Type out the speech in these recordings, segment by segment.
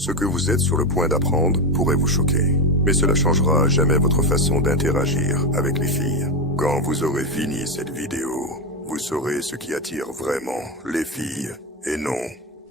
Ce que vous êtes sur le point d'apprendre pourrait vous choquer, mais cela changera à jamais votre façon d'interagir avec les filles. Quand vous aurez fini cette vidéo, vous saurez ce qui attire vraiment les filles. Et non,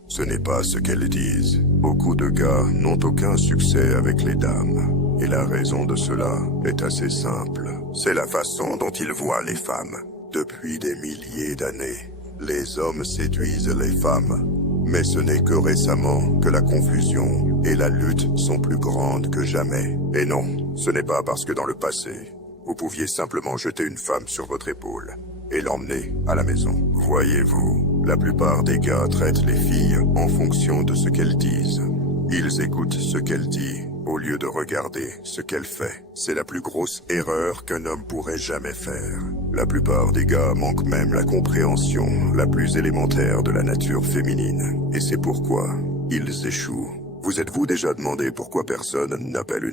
ce n'est pas ce qu'elles disent. Beaucoup de gars n'ont aucun succès avec les dames. Et la raison de cela est assez simple. C'est la façon dont ils voient les femmes. Depuis des milliers d'années, les hommes séduisent les femmes. Mais ce n'est que récemment que la confusion et la lutte sont plus grandes que jamais. Et non, ce n'est pas parce que dans le passé, vous pouviez simplement jeter une femme sur votre épaule et l'emmener à la maison. Voyez-vous, la plupart des gars traitent les filles en fonction de ce qu'elles disent. Ils écoutent ce qu'elle dit au lieu de regarder ce qu'elle fait. C'est la plus grosse erreur qu'un homme pourrait jamais faire. La plupart des gars manquent même la compréhension la plus élémentaire de la nature féminine. Et c'est pourquoi ils échouent. Vous êtes-vous déjà demandé pourquoi personne n'appelle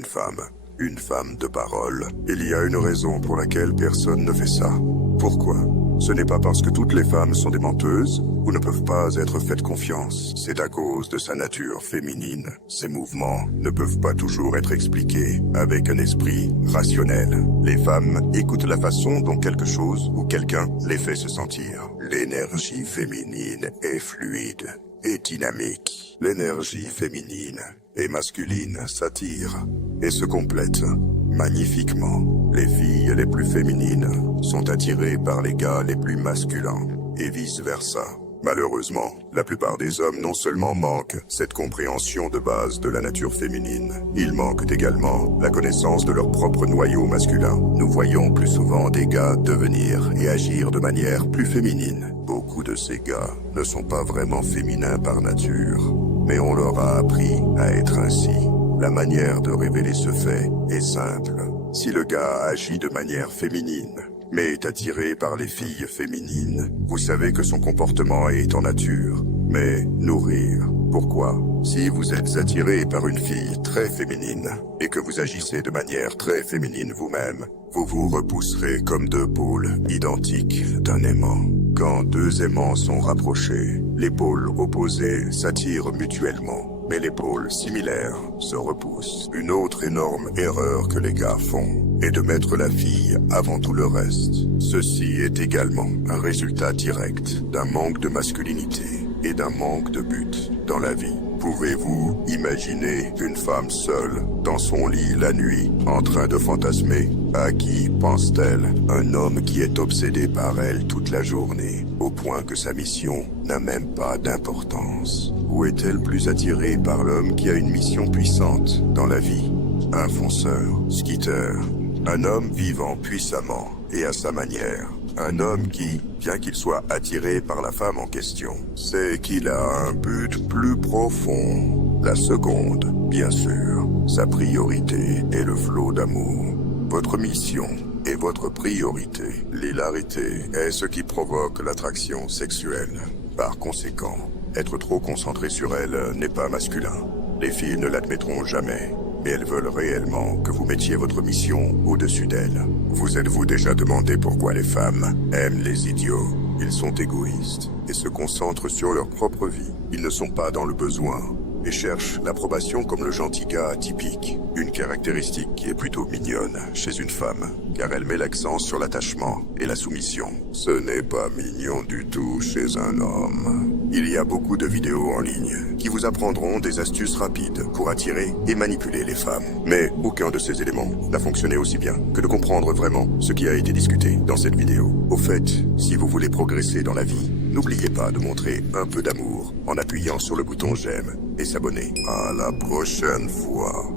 une femme de parole? Il y a une raison pour laquelle personne ne fait ça. Pourquoi? Ce n'est pas parce que toutes les femmes sont des menteuses ou ne peuvent pas être faites confiance. C'est à cause de sa nature féminine. Ses mouvements ne peuvent pas toujours être expliqués avec un esprit rationnel. Les femmes écoutent la façon dont quelque chose ou quelqu'un les fait se sentir. L'énergie féminine est fluide et dynamique. L'énergie féminine et masculine s'attirent et se complètent magnifiquement. Les filles les plus féminines sont attirées par les gars les plus masculins et vice-versa. Malheureusement, la plupart des hommes non seulement manquent cette compréhension de base de la nature féminine, ils manquent également la connaissance de leur propre noyau masculin. Nous voyons plus souvent des gars devenir et agir de manière plus féminine. Beaucoup de ces gars ne sont pas vraiment féminins par nature, mais on leur a appris à être ainsi. La manière de révéler ce fait est simple. Si le gars agit de manière féminine, mais est attiré par les filles féminines, vous savez que son comportement est en nature, mais nourrir. Pourquoi? Si vous êtes attiré par une fille très féminine et que vous agissez de manière très féminine vous-même, vous vous repousserez comme deux pôles identiques d'un aimant. Quand deux aimants sont rapprochés, les pôles opposés s'attirent mutuellement. Mais les pôles similaires se repoussent. Une autre énorme erreur que les gars font est de mettre la fille avant tout le reste. Ceci est également un résultat direct d'un manque de masculinité et d'un manque de but dans la vie. Pouvez-vous imaginer une femme seule dans son lit la nuit en train de fantasmer? À qui pense-t-elle? Un homme qui est obsédé par elle toute la journée, au point que sa mission n'a même pas d'importance. Ou est-elle plus attirée par l'homme qui a une mission puissante dans la vie? Un fonceur, skitter, un homme vivant puissamment et à sa manière. Un homme qui, bien qu'il soit attiré par la femme en question, sait qu'il a un but plus profond. La seconde, bien sûr, sa priorité est le flot d'amour. Votre mission est votre priorité. L'hilarité est ce qui provoque l'attraction sexuelle. Par conséquent, être trop concentré sur elle n'est pas masculin. Les filles ne l'admettront jamais, mais elles veulent réellement que vous mettiez votre mission au-dessus d'elles. Vous êtes-vous déjà demandé pourquoi les femmes aiment les idiots? Ils sont égoïstes et se concentrent sur leur propre vie. Ils ne sont pas dans le besoin et cherchent l'approbation comme le gentil gars atypique. Une caractéristique qui est plutôt mignonne chez une femme, car elle met l'accent sur l'attachement et la soumission. Ce n'est pas mignon du tout chez un homme. Il y a beaucoup de vidéos en ligne qui vous apprendront des astuces rapides pour attirer et manipuler les femmes. Mais aucun de ces éléments n'a fonctionné aussi bien que de comprendre vraiment ce qui a été discuté dans cette vidéo. Au fait, si vous voulez progresser dans la vie, n'oubliez pas de montrer un peu d'amour en appuyant sur le bouton j'aime et s'abonner. À la prochaine fois.